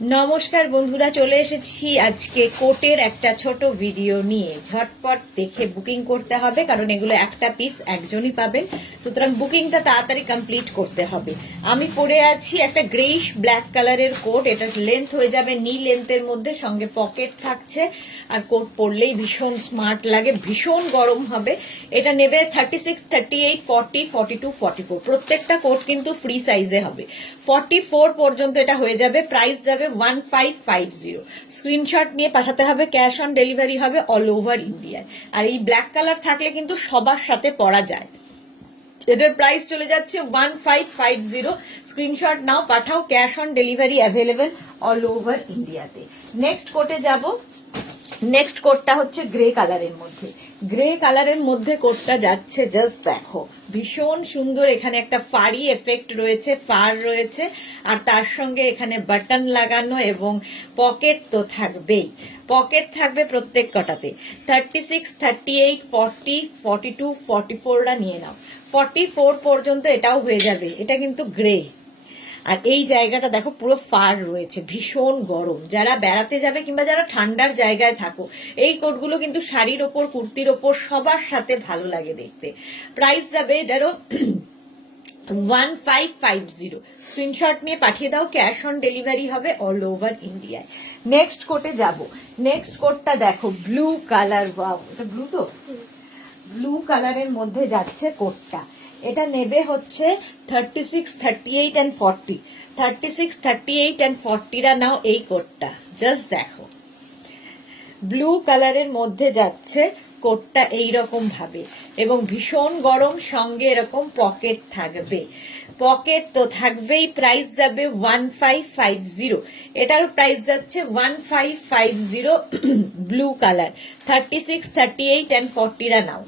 নমস্কার বন্ধুরা, চলে এসেছি আজকে কোটের একটা ছোট ভিডিও নিয়ে। ঝটপট দেখে বুকিং করতে হবে, কারণ এগুলো একটা পিস একজনই পাবেন, সুতরাং বুকিংটা তাড়াতাড়ি কমপ্লিট করতে হবে। আমি পরে আছি একটা গ্রেইশ ব্ল্যাক কালারের কোট। এটা লেন্থ হয়ে যাবে নি লেন্থের মধ্যে, সঙ্গে পকেট থাকছে। আর কোট পরলেই ভীষণ স্মার্ট লাগে, ভীষণ গরম হবে। এটা নেবে 36, 38, 40, 42, 44। প্রত্যেকটা কোট কিন্তু ফ্রি সাইজে হবে। 44 পর্যন্ত এটা হয়ে যাবে। প্রাইস যাবে 1550। স্ক্রিনশট নিয়ে পাঠাতে হবে, ক্যাশ অন ডেলিভারি হবে অল ওভার ইন্ডিয়ায়। আর এই ব্ল্যাক কালার থাকলে কিন্তু সবার সাথে পরা যায়। এটার প্রাইস চলে যাচ্ছে 1550। স্ক্রিনশট নাও, পাঠাও, cash on delivery available all over ইন্ডিয়াতে। নেক্সট কোটে যাব। নেক্সট কোটটা হচ্ছে গ্রে কালারের মধ্যে। গ্রে কালারের মধ্যে কোটটা যাচ্ছে, জাস্ট দেখো, ভীষণ সুন্দর। এখানে একটা ফাড়ি এফেক্ট রয়েছে, ফার রয়েছে, আর তার সঙ্গে এখানে বাটন লাগানো এবং পকেট তো থাকবেই। পকেট থাকবে প্রত্যেক কটাতে। 36, 38, 40, 42, 44টা নিয়ে নাও। 44 পর্যন্ত এটাও হয়ে যাবে। এটা কিন্তু গ্রে, আর এই জায়গাটা দেখো পুরো ফার রয়েছে, ভীষণ গরম। যারা বেড়াতে যাবে কিংবা যারা ঠান্ডার জায়গায় থাকো, এই কোটগুলো কিন্তু শাড়ির ওপর, কুর্তির ওপর সবার সাথে ভালো লাগে দেখতে। প্রাইস যাবে এটারও 1550। স্ক্রিনশট নিয়ে পাঠিয়ে দাও, ক্যাশ অন ডেলিভারি হবে অল ওভার ইন্ডিয়ায়। নেক্সট কোটে যাব। নেক্সট কোটটা দেখো, ব্লু কালার। ওয়াও, এটা ব্লু তো, ব্লু কালারের মধ্যে যাচ্ছে কোটটা। এটা নেবে হচ্ছে 36, 38 and 40। 36, 38 and 40রা নাও এই কোটটা। জাস্ট দেখো, ব্লু কালারের মধ্যে যাচ্ছে কোটটা এইরকম ভাবে, এবং ভীষণ গরম, সঙ্গে এরকম পকেট থাকবে। পকেট তো থাকবেই। প্রাইস যাবে 1550। এটার প্রাইস যাচ্ছে 1550। Blue colour. 36, 38 and 40রা নাও।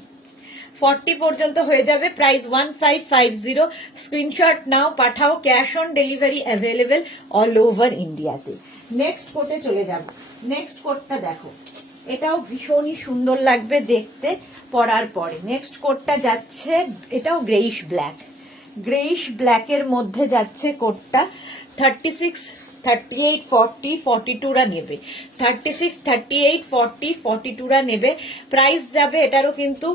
40 পর্যন্ত হয়ে যাবে। প্রাইস 1550। স্ক্রিনশট নাও, পাঠাও, cash on delivery available all over ইন্ডিয়াতে। নেক্সট কোটে চলে যাব। নেক্সট কোটটা দেখো, এটাও ভীষণই সুন্দর লাগবে দেখতে পরার পরে। নেক্সট কোটটা যাচ্ছে, এটাও গ্রেইশ ব্ল্যাক। গ্রেইশ ব্ল্যাকের মধ্যে যাচ্ছে কোটটা। 36, 38, 40, 42রা নেবে। 36, 38, 40, 42রা নেবে। প্রাইস যাবে এটারও কিন্তু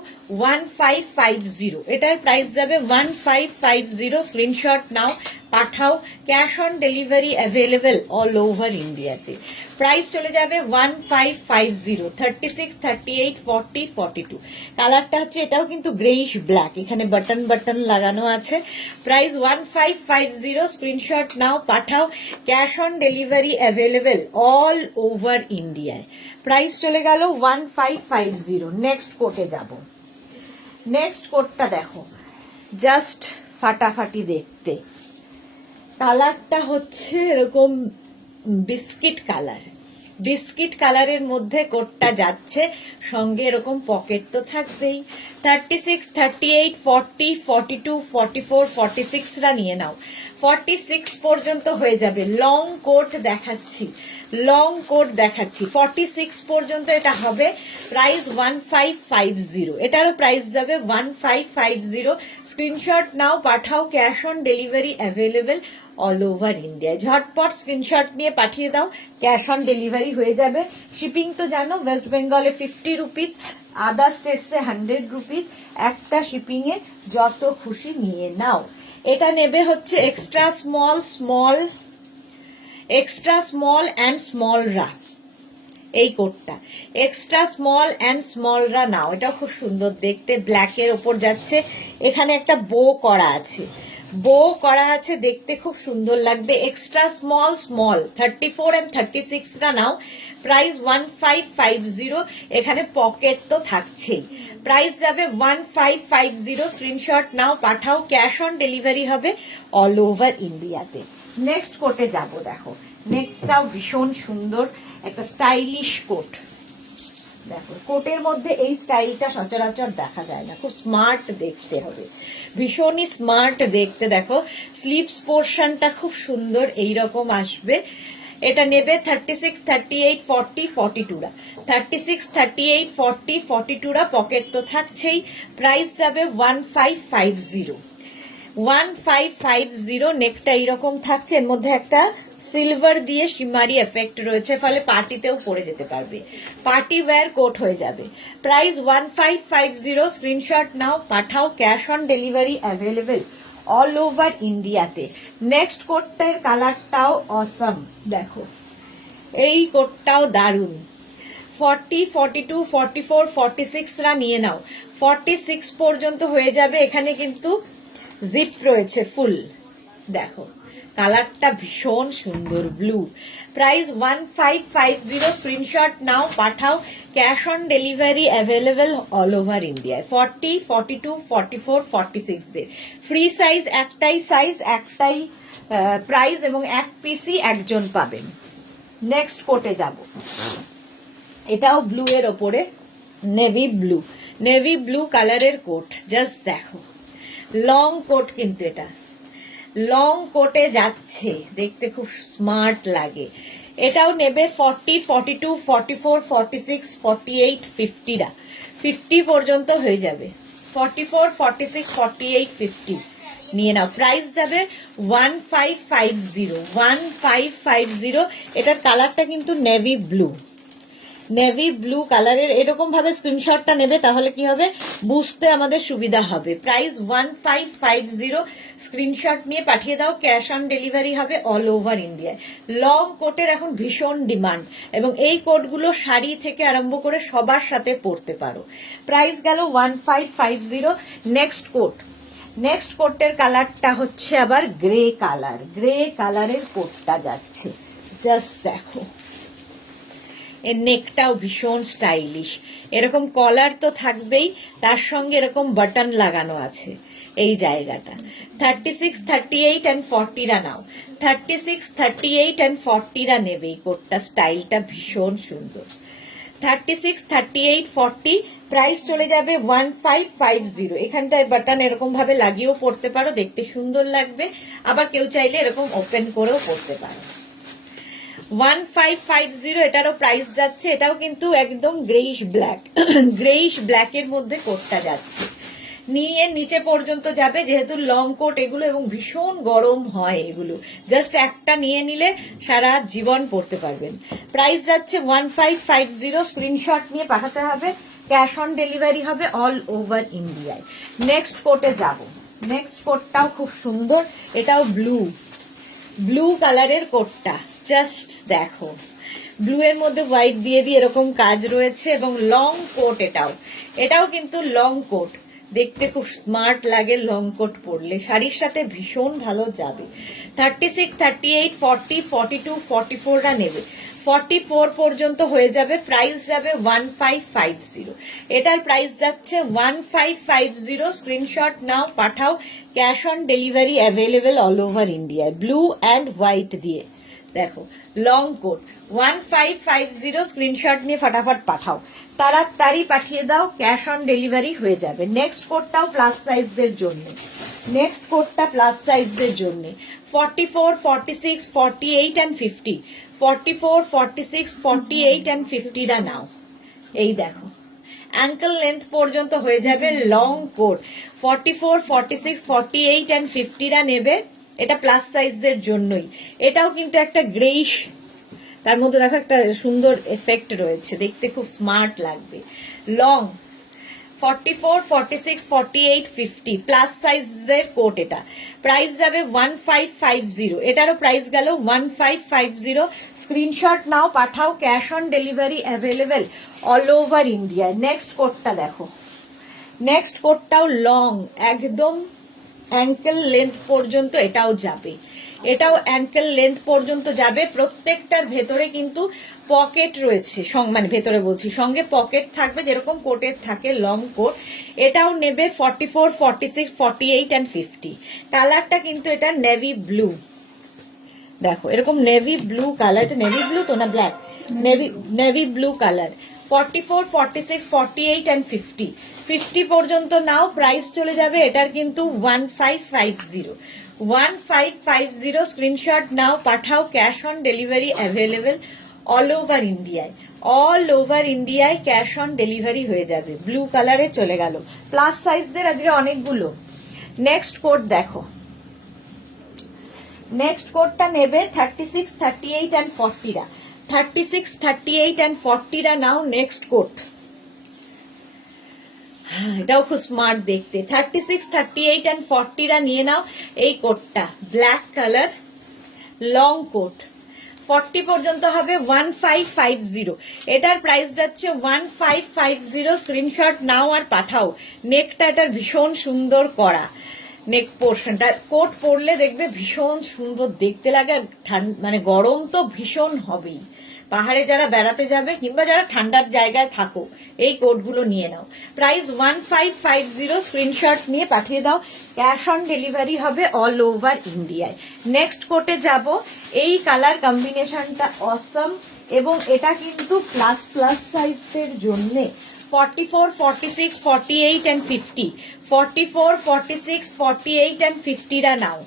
1550। এটার প্রাইস যাবে 1550। স্ক্রিনশট নাও, পাঠাও, cash on delivery available all over ইন্ডিয়াতে। প্রাইস চলে যাবে 1550। 36, 38, 40, 42। কালারটা হচ্ছে, এটাও কিন্তু গ্রেইশ ব্ল্যাক, এখানে বাটন বাটন লাগানো আছে। প্রাইস 1550। স্ক্রিনশট নাও, পাঠাও, cash on delivery available all over ইন্ডিয়ায়। প্রাইস চলে গেল 1550। নেক্সট কোটে যাব। নেক্সট কোটটা দেখো, জাস্ট ফাটাফাটি দেখতে। কালারটা হচ্ছে এরকম বিস্কিট কালার। বিস্কিট কালারের মধ্যে কোটটা যাচ্ছে, সঙ্গে এরকম পকেট তো থাকবেই। 36, 38, 40, 42, 44, 46রা নিয়ে নাও। 46 পর্যন্ত হয়ে যাবে। লং কোট দেখাচ্ছি, লং কোট দেখাচ্ছি। 46 পর্যন্ত এটা হবে। প্রাইস 1550। এটারও প্রাইস যাবে 1550। স্ক্রিনশট নাও, পাঠাও, cash on delivery available all over India. ঝটপট স্ক্রিনশট নিয়ে পাঠিয়ে দাও, ক্যাশ অন ডেলিভারি হয়ে যাবে। শিপিং তো জানো, ওয়েস্ট বেঙ্গলে 50 রুপিস, আদার স্টেটসে 100 রুপিস। একটা শিপিং এ যত খুশি নিয়ে নাও। এটা নেবে হচ্ছে extra small, small, extra small and স্মলরা। এই কোটটা এক্সট্রা স্মল অ্যান্ড স্মলরা নাও। এটা খুব সুন্দর দেখতে, ব্ল্যাকের ওপর যাচ্ছে। এখানে একটা বো করা আছে, বো করা আছে, দেখতে খুব সুন্দর লাগবে। এক্সট্রা স্মল, স্মল 34 and 36রা নাও। প্রাইস 1550। এখানে পকেট তো থাকছেই। প্রাইস যাবে 1550। স্ক্রিনশট নাও, পাঠাও, ক্যাশ অন ডেলিভারি হবে অল ওভার ইন্ডিয়াতে। নেক্সট কোটে যাব। দেখো, নেক্সটটাও ভীষণ সুন্দর, একটা স্টাইলিশ কোট। দেখো, কোটের মধ্যে এই স্টাইলটা সচরাচর দেখা যায় না, খুব স্মার্ট দেখতে হবে, ভীষণই স্মার্ট দেখতে। দেখো, স্লিভস পোর্শনটা খুব সুন্দর এইরকম আসবে। এটা নেবে 36, 38, 40, 42রা। 36, 38, 40, 42রা। পকেট তো থাকছেই। প্রাইস যাবে 1550। 1550 নেকটা এইরকম থাকছে, এর মধ্যে একটা সিলভার দিয়ে শিমারি এফেক্ট রয়েছে, ফলে পার্টিতেও পরে যেতে পারবে, পার্টি ওয়্যার কোট হয়ে যাবে। প্রাইস 1550, স্ক্রিনশট নাও, পাঠাও, cash on delivery available all over ইন্ডিয়াতে। নেক্সট কোটটার কালারটাও অসম, দেখো এই কোটটাও দারুণ। 40, 42, 44, 46রা নিয়ে নাও, 46 পর্যন্ত হয়ে যাবে। এখানে কিন্তু জিপ রয়েছে ফুল, দেখো কালারটা ভীষণ সুন্দর ব্লু। প্রাইস 1550, স্ক্রিনশট নাও, পাঠাও, cash on delivery available all over ইন্ডিয়ায়। 40, 42, 44, 46 দের ফ্রি সাইজ, একটাই সাইজ, একটাই প্রাইস এবং এক পিসই একজন পাবেন। নেক্সট কোটে যাব, এটাও ব্লু এর ওপরে নেভি ব্লু, নেভি ব্লু কালারের কোট, জাস্ট দেখো লং কোট, কিন্তু এটা লং কোটে যাচ্ছে, দেখতে খুব স্মার্ট লাগে। এটাও নেবে 40, 42, 44, 46, 48, 50রা, 50 পর্যন্ত হয়ে যাবে। 44, 46, 48, 50 নিয়ে নাও। প্রাইস যাবে 1550, 1550। এটার কালারটা কিন্তু নেভি ব্লু, নেভি ব্লু কালারের। এরকম ভাবে স্ক্রিনশটটা নেবে, তাহলে কি হবে বুঝতে আমাদের সুবিধা হবে। প্রাইস 1550, স্ক্রিনশট নিয়ে পাঠিয়ে দাও, ক্যাশ অন ডেলিভারি হবে অল ওভার ইন্ডিয়ায়। লং কোটের এখন ভীষণ ডিমান্ড, এবং এই কোটগুলো শাড়ি থেকে আরম্ভ করে সবার সাথে পরতে পারো। প্রাইস গেল 1550। নেক্সট কোট, নেক্সট কোটের কালারটা হচ্ছে আবার গ্রে কালার, গ্রে কালারের কোটটা যাচ্ছে, জাস্ট দেখো এর নেকটাও ভীষণ স্টাইলিশ, এরকম কলার তো থাকবেই, তার সঙ্গে এরকম বাটন লাগানো আছে এই জায়গাটা। 36, 38 and 40রা নাও, 36, 38 and 40রা নেবে এই কোটটা, স্টাইলটা ভীষণ সুন্দর। 36, 38, 40, প্রাইস চলে যাবে 1550। এখানটায় বাটন এরকম ভাবে লাগিয়েও পড়তে পারো, দেখতে সুন্দর লাগবে, আবার কেউ চাইলে এরকম ওপেন করেও পড়তে পারো। 1550, এটারও প্রাইস যাচ্ছে। এটাও কিন্তু একদম গ্রেইশ ব্ল্যাক, গ্রেইশ ব্ল্যাকের মধ্যে কোটটা যাচ্ছে, নিয়ে নিচে পর্যন্ত যাবে, যেহেতু লং কোট এগুলো এবং ভীষণ গরম হয় এগুলো, জাস্ট একটা নিয়ে নিলে সারা জীবন পরতে পারবেন। প্রাইস যাচ্ছে 1550, স্ক্রিনশট নিয়ে পাঠাতে হবে, ক্যাশ অন ডেলিভারি হবে অল ওভার ইন্ডিয়ায়। নেক্সট কোটে যাব, নেক্সট কোটটাও খুব সুন্দর, এটাও ব্লু, ব্লু কালারের কোটটা, জাস্ট দেখো ব্লু এর মধ্যে হোয়াইট দিয়ে দিয়ে এরকম কাজ রয়েছে, এবং লং কোট, এটাও কিন্তু লং কোট, দেখতে খুব স্মার্ট লাগে লং কোট পরলে, শাড়ির সাথে ভীষণ ভালো যাবে। 36, 38, 40, 42, 44রা নেবে, 44 পর্যন্ত হয়ে যাবে। প্রাইস যাবে 1550, এটার প্রাইস যাচ্ছে 1550। স্ক্রিনশট নাও, পাঠাও, cash on delivery available all over ইন্ডিয়ায়। ব্লু অ্যান্ড হোয়াইট দিয়ে দেখো লং কোট, 1550, স্ক্রিনশট নিয়ে ফটাফট পাঠাও, তাড়াতাড়ি পাঠিয়ে দাও, ক্যাশ অন ডেলিভারি হয়ে যাবে। নেক্সট কোটটাও প্লাস সাইজদের জন্য, নেক্সট কোটটা প্লাস সাইজদের জন্য। 44, 46, 48 and 50, 44, 46, 48 and 50রা নাও। এই দেখো অ্যাঙ্কেল লেন্থ পর্যন্ত হয়ে যাবে লং কোট। 44, 46, 48 and 50রা নেবে, এটা প্লাস সাইজদের জন্যই। এটাও কিন্তু একটা গ্রেইশ, তার মধ্যে দেখো একটা সুন্দর এফেক্ট রয়েছে, দেখতে খুব স্মার্ট লাগবে। লং 44, 46, 48, 50 প্লাস সাইজদের কোট, এটা প্রাইস যাবে 1550। এটারও প্রাইস গেল 1550। স্ক্রিনশট নাও, পাঠাও, cash on delivery available all over India. Next কোটটা দেখো, নেক্সট কোটটাও লং, একদম অ্যাঙ্কেল লেন্থ পর্যন্ত এটাও যাবে, এটাও অ্যাঙ্কেল লেন্থ পর্যন্ত যাবে। প্রত্যেকটার ভেতরে কিন্তু পকেট রয়েছে, মানে ভেতরে বলছি, সঙ্গে পকেট থাকবে যেরকম কোটের থাকে লং কোট। এটাও নেবে 44, 46, 48 and 50। কালারটা কিন্তু এটা নেভি ব্লু, দেখো এরকম নেভি ব্লু কালার, এটা নেভি ব্লু তো না black, navy blue colour. 44, 46, 48 and 50, 50 পর্যন্ত নাও, প্রাইস চলে যাবে এটার কিন্তু 1550, 1550। স্ক্রিনশট নাও, পাঠাও, cash on delivery available all over ইন্ডিয়ায়, অল ওভার ইন্ডিয়ায় ক্যাশ অন ডেলিভারি হয়ে যাবে। ব্লু কালারে চলে গেল, প্লাস সাইজদের আজকে অনেকগুলো। নেক্সট কোট দেখো, নেক্সট কোটটা নেবে 36, 38 অ্যান্ড 40রা। 36, 38 অ্যান্ড 40রা নাও নেক্সট কোট। এটাও খুব স্মার্ট দেখতে। 36, 38 অ্যান্ড 40রা নিয়ে নাও এই কোটটা, ব্ল্যাক কালার, লং কোট। 40 পর্যন্ত হবে 1550। এটার প্রাইস যাচ্ছে 1550। স্ক্রিনশট নাও আর পাঠাও। নেকটা এটার ভীষণ সুন্দর করা, নেক পোর্শনটা কোট পরলে দেখবে ভীষণ সুন্দর দেখতে লাগে। মানে গরম তো ভীষণ হবেই, পাহাড়ে যারা বেড়াতে যাবে কিংবা যারা ঠান্ডার জায়গায় থাকো এই কোটগুলো নিয়ে নাও। প্রাইস 1550। স্ক্রিনশট নিয়ে পাঠিয়ে দাও, ক্যাশ অন ডেলিভারি হবে অল ওভার ইন্ডিয়ায়। নেক্সট কোটে যাব। এই কালার কম্বিনেশনটা অসম এবং এটা কিন্তু প্লাস প্লাস সাইজদের জন্য। 44, 46, 48 and 50, 44, 46, 48 and 50রা নাও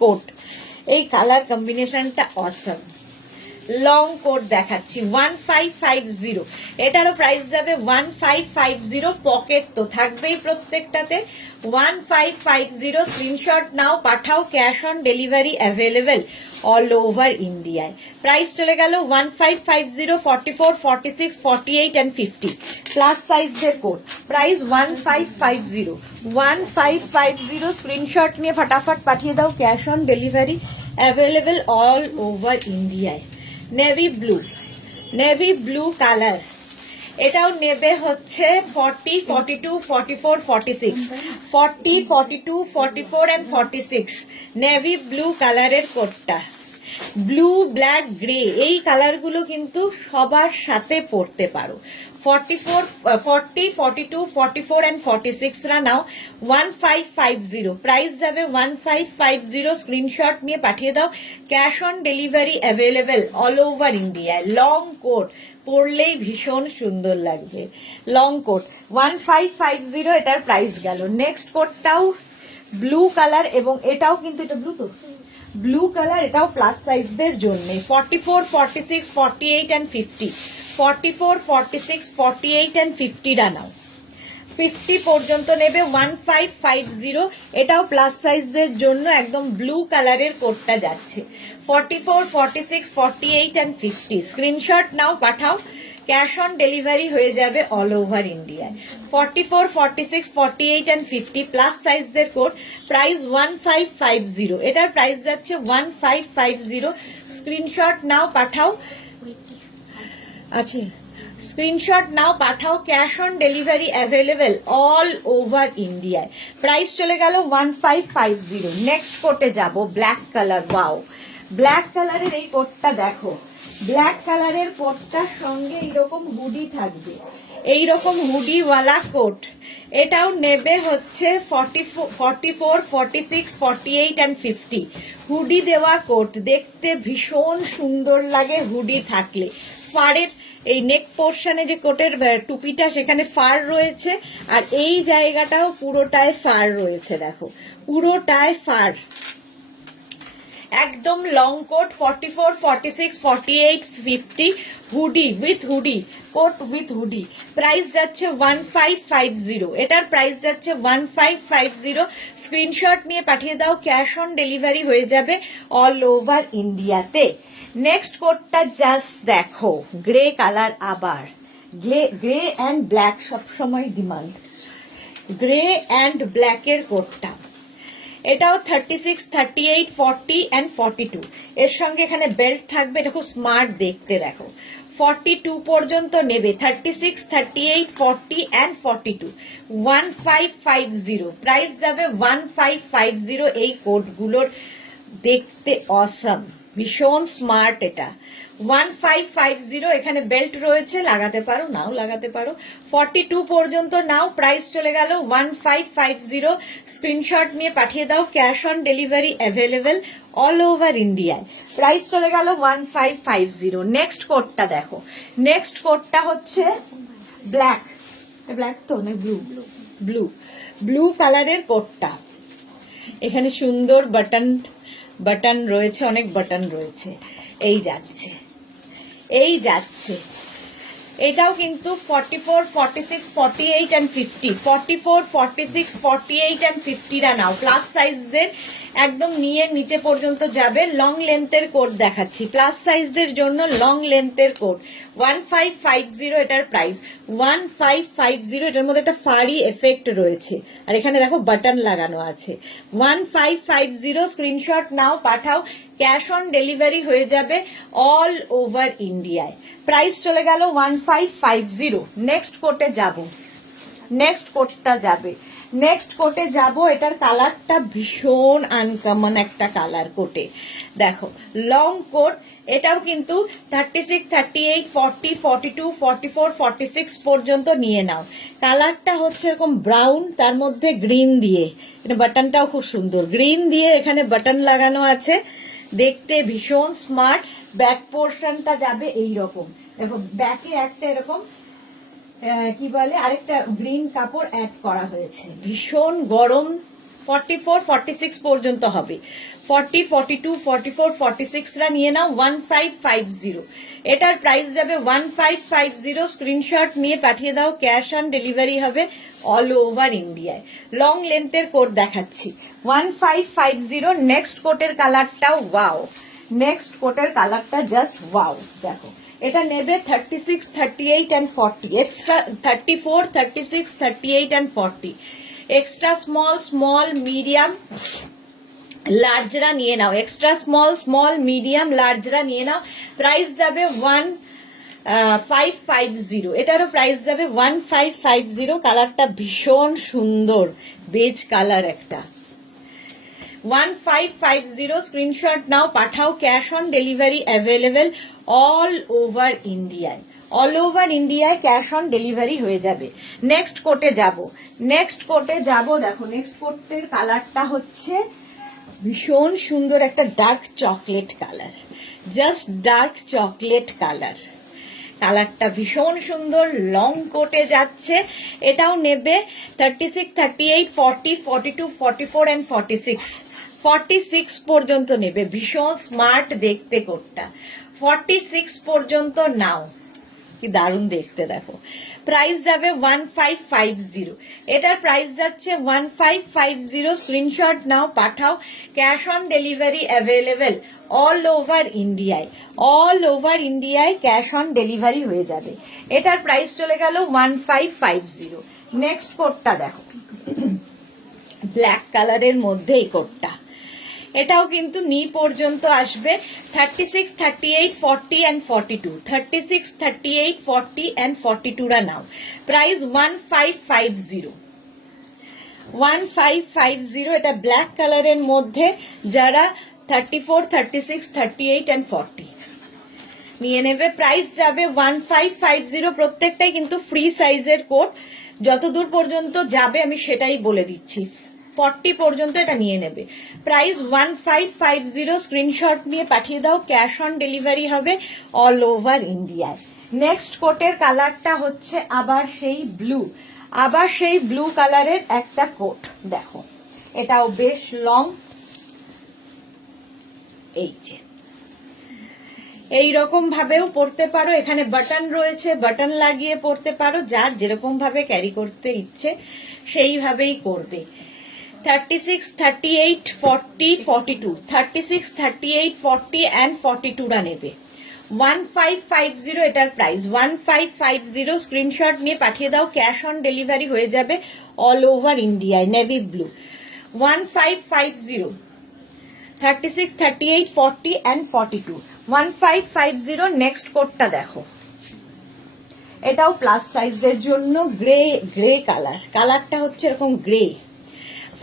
কোট। এই কালার কম্বিনেশনটা অসম। লং কোট দেখাচ্ছি 1550। এটারও প্রাইস যাবে 1550। পকেট তো থাকবেই প্রত্যেকটাতে। 1550। স্ক্রিনশট নাও পাঠাও, cash on delivery available all over ইন্ডিয়ায়। প্রাইস চলে গেল 1550, 44, 46, 48 and 50 প্লাস সাইজদের কোট। প্রাইস 1550, 1550। স্ক্রিনশট নিয়ে ফটাফট পাঠিয়ে দাও, cash on delivery available all over ইন্ডিয়ায়। Navy blue, navy blue colour, এটাও নেবে হচ্ছে 40, 42, 44, 46, 40, 42, 44 and 46। নেভি ব্লু কালারের কোটটা, ব্লু, ব্ল্যাক, গ্রে এই কালারগুলো কিন্তু সবার সাথে পরতে পারো। 44, 40, 42, 44 and 46রা নাও 1550। প্রাইস যাবে 1550। স্ক্রিনশট নিয়ে পাঠিয়ে দাও, cash on delivery available all over ইন্ডিয়ায়। লং কোট পরলেই ভীষণ সুন্দর লাগবে, লং কোট 1550 এটার প্রাইস গেল। নেক্সট কোটটাও ব্লু কালার এবং এটাও কিন্তু, এটা ব্লু তো, ব্লু কালার, এটাও প্লাস সাইজদের জন্য। 44, 46, 48 and 50, 44, 46, 48 and 50রা নাও। 50 পর্যন্ত নেবে 1550। এটাও প্লাস সাইজদের জন্য একদম ব্লু কালারের কোটটা যাচ্ছে। 44, 46, 48 and 50। স্ক্রিনশট নাও পাঠাও, ক্যাশ অন ডেলিভারি হয়ে যাবে অল ওভার ইন্ডিয়ায়। 44, 46, 48 and 50 প্লাস সাইজদের কোট। প্রাইস 1550। এটার প্রাইস যাচ্ছে 1550। স্ক্রিনশট নাও পাঠাও, আছে স্ক্রিনশট নাও পাঠাও, cash on delivery available all over ইন্ডিয়ায়। প্রাইস চলে গেল 1550। নেক্সট কোটে যাব, ব্ল্যাক কালার। ওয়াও, ব্ল্যাক কালারের এই কোটটা দেখো। ব্ল্যাক কালারের কোটটার সঙ্গে এইরকম হুডি থাকবে, এইরকম হুডিওয়ালা কোট। এটাও নেবে হচ্ছে 44, 46, 48 and 50। হুডি দেওয়া কোট দেখতে ভীষণ সুন্দর লাগে হুডি থাকলে। ফারের এই নেক পোর্শনে যে কোটের টুপিটা সেখানে ফার রয়েছে, আর এই জায়গাটাও পুরোটায় ফার রয়েছে। দেখো পুরোটায় ফার, একদম long coat. 44, 46, 48, 50 hoodie with hoodie, coat with hoodie. Price যাচ্ছে 1550। এটার প্রাইস যাচ্ছে 1550। স্ক্রিনশট নিয়ে পাঠিয়ে দাও, ক্যাশ অন ডেলিভারি হয়ে যাবে অল ওভার ইন্ডিয়াতে। নেক্সট কোটটা জাস্ট দেখো, গ্রে কালার। আবার গ্রে অ্যান্ড ব্ল্যাক সবসময় ডিমান্ড, গ্রে অ্যান্ড ব্ল্যাকের কোটটা। এটাও 36, 38, 40 and 42। এর সঙ্গে এখানে বেল্ট থাকবে, এটা খুব স্মার্ট দেখতে। দেখো 42 পর্যন্ত নেবে, 36, 38, 40 and 42। 1550। প্রাইস যাবে 1550। এই কোটগুলোর দেখতে অসম, ভীষণ স্মার্ট এটা। 1550। এখানে বেল্ট রয়েছে, লাগাতে পারো, নাও লাগাতে পারো। 42 পর্যন্ত নাও, প্রাইস চলে গেল 1550। স্ক্রিনশট নিয়ে পাঠিয়ে দাও, cash on delivery available all over ইন্ডিয়ায়। প্রাইস চলে গেল 1550। নেক্সট কোটটা দেখো, নেক্সট কোটটা হচ্ছে ব্ল্যাক, ব্ল্যাক তো না, ব্লু, ব্লু, ব্লু কালারের কোটটা। এখানে সুন্দর বাটন রয়েছে, অনেক বাটন রয়েছে। এই যাচ্ছে, এই যাচ্ছে। এটাও কিন্তু 44, 46, 48 and 50, 44, 46, 48 and 50 রা নাও। প্লাস সাইজদের একদম নিয়ে নিচে পর্যন্ত যাবে। লং লেন্থের কোট দেখাচ্ছি, প্লাস সাইজদের জন্য লং লেন্থের কোট। 1550 এটার প্রাইস, 1550। এটার মধ্যে একটা ফাড়ি এফেক্ট রয়েছে, আর এখানে দেখো বাটন লাগানো আছে। 1550 স্ক্রিনশট নাও, পাঠাও। ক্যাশ অন ডেলিভারি হয়ে যাবে অল ওভার ইন্ডিয়ায়। প্রাইস চলে গেল 1550। নেক্সট কোটে যাব, নেক্সট কোটটা যাবে, নেক্সট কোটে যাব। এটার কালারটা ভীষণ আনকমন একটা কালার কোটে। দেখো লং কোট, এটাও কিন্তু 36, 38, 40, 42, 44, 46 পর্যন্ত নিয়ে নাও। কালারটা হচ্ছে এরকম ব্রাউন, তার মধ্যে গ্রিন দিয়ে, এটা বাটনটাও খুব সুন্দর, গ্রিন দিয়ে এখানে বাটন লাগানো আছে, দেখতে ভীষণ স্মার্ট। ব্যাক পোর্শনটা যাবে এই রকম, দেখো ব্যাকে একটা এরকম কি বলে আরেকটা গ্রিন কাপড় অ্যাড করা হয়েছে, ভীষণ গরম। 44, 46 পর্যন্ত হবে। 40, 42, 44, 46 রা নিয়ে নাও। 1550 এটার প্রাইস যাবে 1550। স্ক্রিনশট নিয়ে পাঠিয়ে দাও, ক্যাশ অন ডেলিভারি হবে অল ওভার ইন্ডিয়ায়। লং লেন্থের কোট দেখাচ্ছি, 1550। নেক্সট কোটের কালারটাও ওয়াও, নেক্সট কোটের কালারটা জাস্ট ওয়াও। দেখো এটা নেবে 36, 38 and 40, extra 34, 36, 38 and 40, extra small, small, medium, লার্জরা নিয়ে নাও। এক্সট্রা স্মল, স্মল, মিডিয়াম, লার্জরা নিয়ে নাও। প্রাইস যাবে 1550। এটারও প্রাইস যাবে 1550। কালারটা ভীষণ সুন্দর, বেজ কালার একটা। 1550 স্ক্রিনশট নাও, পাঠাও। Cash on delivery available all over ইন্ডিয়ায়। অল ওভার ইন্ডিয়ায় ক্যাশ অন ডেলিভারি হয়ে যাবে। নেক্সট কোটে যাব, নেক্সট কোটে যাব। দেখো নেক্সট কোটের কালারটা হচ্ছে ভীষণ সুন্দর একটা dark chocolate colour, just dark chocolate colour. কালারটা ভীষণ সুন্দর, লং কোটে যাচ্ছে। এটাও নেবে 36, 38, 40, 42, 44 and 46, 46 পর্যন্ত নেবে। ভীষণ স্মার্ট দেখতে কোটটা, 46 পর্যন্ত নাও। কি দারুণ দেখতে, দেখো। প্রাইস যাবে 1550। এটার প্রাইস যাচ্ছে 1550। স্ক্রিনশট নাও, পাঠাও। Cash on delivery available all over ইন্ডিয়ায়। অল ওভার ইন্ডিয়ায় ক্যাশ অন ডেলিভারি হয়ে যাবে। এটার প্রাইস চলে গেল 1550। নেক্সট কোটটা দেখো, ব্ল্যাক কালারের মধ্যে এই কোটটা, এটাও কিন্তু নি পর্যন্ত আসবে। 36, 38, 40 and 42, 36, 38, 40 and 42 রা নাও। প্রাইস 1550, 1550। এটা ব্ল্যাক কালারের মধ্যে যারা 34, 36, 38 and 40 নিয়ে নেবে। প্রাইস যাবে 1550। প্রত্যেকটাই কিন্তু ফ্রি সাইজের কোট, যতদূর পর্যন্ত যাবে আমি সেটাই বলে দিচ্ছি। 40 পর্যন্ত এটা নিয়ে নেবে। প্রাইস 1550। স্ক্রিনশট নিয়ে পাঠিয়ে দাও, ক্যাশ অন ডেলিভারি হবে অল ওভার ইন্ডিয়ায়। নেক্সট কোটের কালারটা হচ্ছে আবার সেই ব্লু, আবার সেই ব্লু কালারের একটা কোট। দেখো এটাও বেশ লং, এই যে এইরকম ভাবেও পরতে পারো। এখানে বাটন রয়েছে, বাটন লাগিয়ে পরতে পারো। যার যেরকম ভাবে ক্যারি করতে ইচ্ছে সেইভাবেই করবে। 36, 38, 40, 42, 36, 38, 40 and 42 রা নেবে। 1550 এটার প্রাইস, 1550। স্ক্রিনশট নিয়ে পাঠিয়ে দাও, ক্যাশ অন ডেলিভারি হয়ে যাবে অল ওভার ইন্ডিয়ায়। Navy blue, 1550, 36, 38, 40 and 42, 1550। নেক্সট কোটটা দেখো, এটাও প্লাস সাইজের জন্য গ্রে, গ্রে কালার। কালারটা হচ্ছে এরকম গ্রে।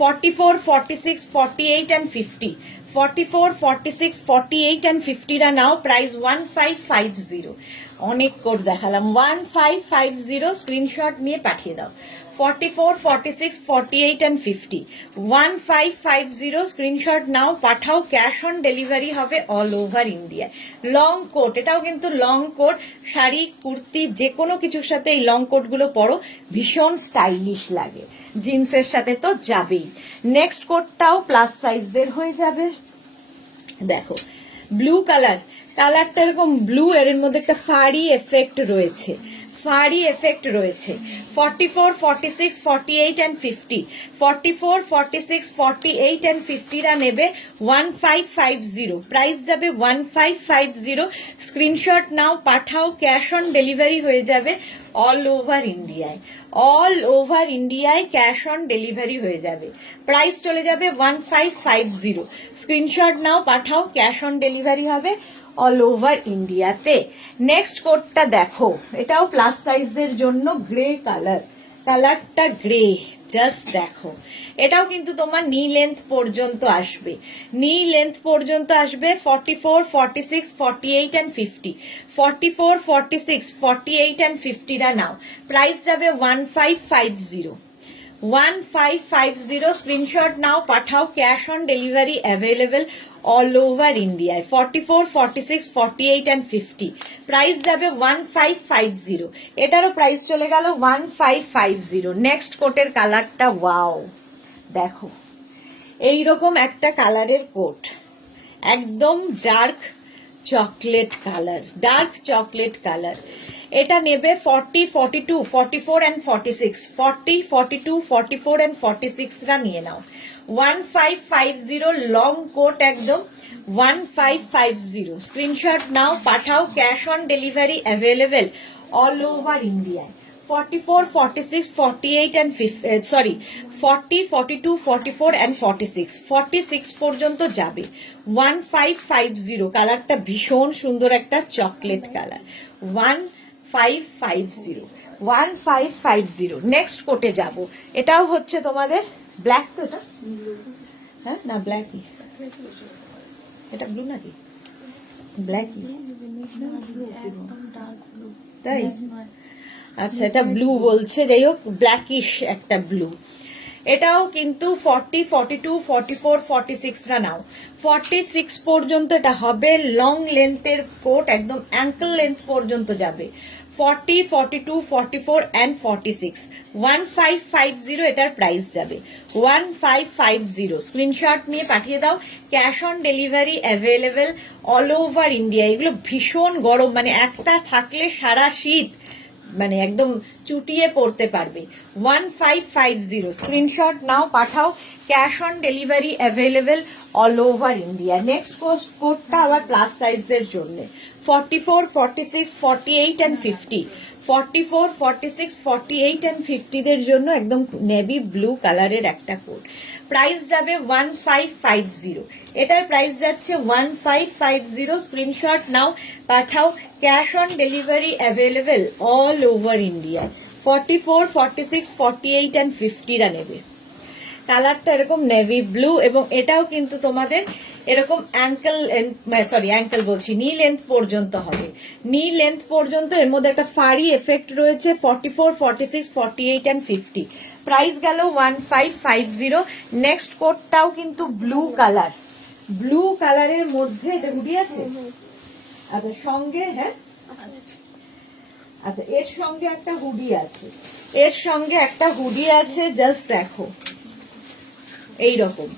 44, 46, 48 and 50, 44, 46, 48 and 50 রা নাও। প্রাইস 1550। অনেক কোট দেখালাম, 1550। স্ক্রিনশট নিয়ে পাঠিয়ে দাও। 44, 46, 48 and 50, 1550। স্ক্রিনশট নাও, পাঠাও। ক্যাশ অন ডেলিভারি হবে all over India. Long coat, এটাও কিন্তু লং কোট। শাড়ি, কুর্তি, যে কোনো কিছুর সাথে এই লং কোটগুলো পরো, ভীষণ স্টাইলিশ লাগে। জিন্সের সাথে তো যাবেই। নেক্সট কোটটাও প্লাস সাইজদের হয়ে যাবে। দেখো ব্লু কালার, কালারটা এরকম ব্লু, এর মধ্যে একটা ফাড়ি এফেক্ট রয়েছে। ফাড়ি এফেক্ট রয়েছে। 44, 46, 48 and 50, 44, 46, 48 and 50 রা নেবে 1550, প্রাইস যাবে 1550। স্ক্রিনশট নাও, পাঠাও, ক্যাশ অন ডেলিভারি হয়ে যাবে অল ওভার ইন্ডিয়ায়। অল ওভার ইন্ডিয়ায় ক্যাশ অন ডেলিভারি হয়ে যাবে, প্রাইস চলে যাবে 1550। স্ক্রিনশট নাও, পাঠাও, ক্যাশ অন ডেলিভারি হবে অল ওভার ইন্ডিয়াতে। নেক্সট কোডটা দেখো, এটাও প্লাস সাইজদের জন্য, গ্রে কালার, কালারটা গ্রে, জাস্ট দেখো। এটাও কিন্তু তোমার নি লেন্থ পর্যন্ত আসবে, নি লেন্থ পর্যন্ত আসবে। 44, 46, 48 and 50, 44, 46, 48 and 50 রা নাও, প্রাইস যাবে 1550, 1550। স্ক্রিনশট নাও, পাঠাও, cash on delivery available all over ইন্ডিয়ায়। 44, 46, 48 and 50, প্রাইস যাবে 1550। এটারও প্রাইস চলে গেল 1550। নেক্সট কোটের কালারটা ওয়াও, দেখো এইরকম একটা কালারের কোট, একদম dark chocolate colour, dark chocolate colour. এটা নেবে 40, 42, 44 and 46, 40, 42, 44 and 46 রা নিয়ে নাও। 1550 লং কোট, একদম 1550। স্ক্রিনশট নাও, পাঠাও, cash on delivery available all over ইন্ডিয়ায়। 44, 46, 48 and 40, 42, 44 and 46, 46 পর্যন্ত যাবে 1550। কালারটা ভীষণ সুন্দর, একটা চকলেট কালার। 1550, 1550। নেক্সট কোটে যাব, এটাও হচ্ছে তোমাদের ব্ল্যাক, তো এটা হ্যাঁ না ব্ল্যাকই, এটা ব্লু নাকি ব্ল্যাকই, তাই আচ্ছা এটা ব্লু বলছে, যাই হোক ব্ল্যাকিশ একটা ব্লু। এটাও কিন্তু 40, 42, 44, 46 রা নাও। 46 পর্যন্ত এটা হবে, লং লেন্থের কোট, একদম অ্যাঙ্কেল লেন্থ পর্যন্ত যাবে। 40, 42, 44 and 46, 1550 এটার প্রাইস যাবে 1550। স্ক্রিনশট নিয়ে পাঠিয়ে দাও, cash on delivery available all over India. এগুলো ভীষণ গরম, মানে একটা থাকলে সারা শীত মানে একদম চুটিয়ে পড়তে পারবে। 1550। স্ক্রিনশট নাও, পাঠাও, cash on delivery available all over India. Next কোডটা আবার প্লাস সাইজদের জন্য, 44, 46, 48 and 50, 44, 46, 48 and 50 দের জন্য একদম নেভি ব্লু কালারের একটা কোড, প্রাইস যাবে 1550। এটার প্রাইস যাচ্ছে 1550। স্ক্রিনশট নাও, পাঠাও, cash on delivery available all over India. 44, 46, 48 and 50 রা নেবে। কালারটা এরকম নেভি ব্লু, এবং এটাও কিন্তু তোমাদের এরকম অ্যাঙ্কেল বলছি, নি লেন্থ পর্যন্ত হবে, নি লেন্থ পর্যন্ত। এর মধ্যে একটা ফাড়ি এফেক্ট রয়েছে। 44, 46, 48 and 50, প্রাইস গেল 1550। নেক্সট কোটটাও কিন্তু ব্লু কালার, ব্লু কালারের মধ্যে এটা হুডি আছে, আচ্ছা সঙ্গে, হ্যাঁ আচ্ছা এর সঙ্গে একটা হুডি আছে, এর সঙ্গে একটা হুডি আছে। জাস্ট দেখো, এইরকম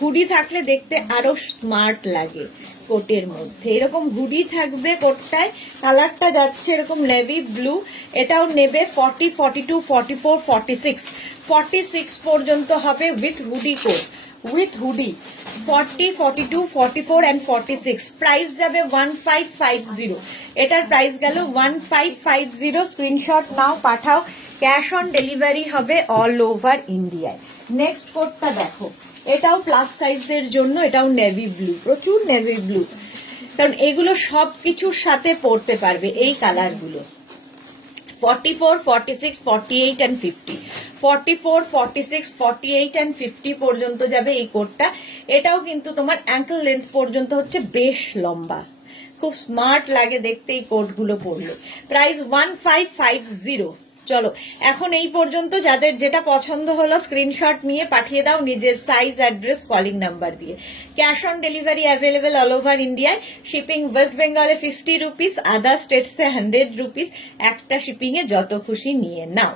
হুডি থাকলে দেখতে আরো স্মার্ট লাগে কোটের মধ্যে, এরকম হুডি থাকবে কোটটায়। কালারটা যাচ্ছে এরকম নেভি ব্লু। এটাও নেবে 40, 42, 44, 46, 46 পর্যন্ত হবে with hoodie coat, with hoodie. 40, 42, 44 and 46, price যাবে 1550। এটার প্রাইস গেল 1550। স্ক্রিনশট নাও, পাঠাও, ক্যাশ অন ডেলিভারি হবে অল ওভার ইন্ডিয়ায়। নেক্সট কোডটা দেখো, এটাও প্লাস সাইজদের জন্য, এটাও নেভি ব্লু, প্রচুর নেভি ব্লু, কারণ এগুলো সবকিছুর সাথে পরতে পারবে এই কালারগুলো। 44, 46, 48 and 50, 44, 46, 48 and 50 পর্যন্ত যাবে এই কোটটা। এটাও কিন্তু তোমার অ্যাঙ্কেল লেন্থ পর্যন্ত হচ্ছে, বেশ লম্বা, খুব স্মার্ট লাগে দেখতে এই কোটগুলো পরলে। প্রাইস 1550। চলো এখন এই পর্যন্ত, যাদের যেটা পছন্দ হলো স্ক্রিনশট নিয়ে পাঠিয়ে দাও নিজের সাইজ, অ্যাড্রেস, কলিং নাম্বার দিয়ে। Cash on delivery available all over ইন্ডিয়ায়। শিপিং ওয়েস্ট বেঙ্গলে 50 রুপিস, আদার স্টেটসে 100 রুপিস। একটা শিপিং এ যত খুশি নিয়ে নাও।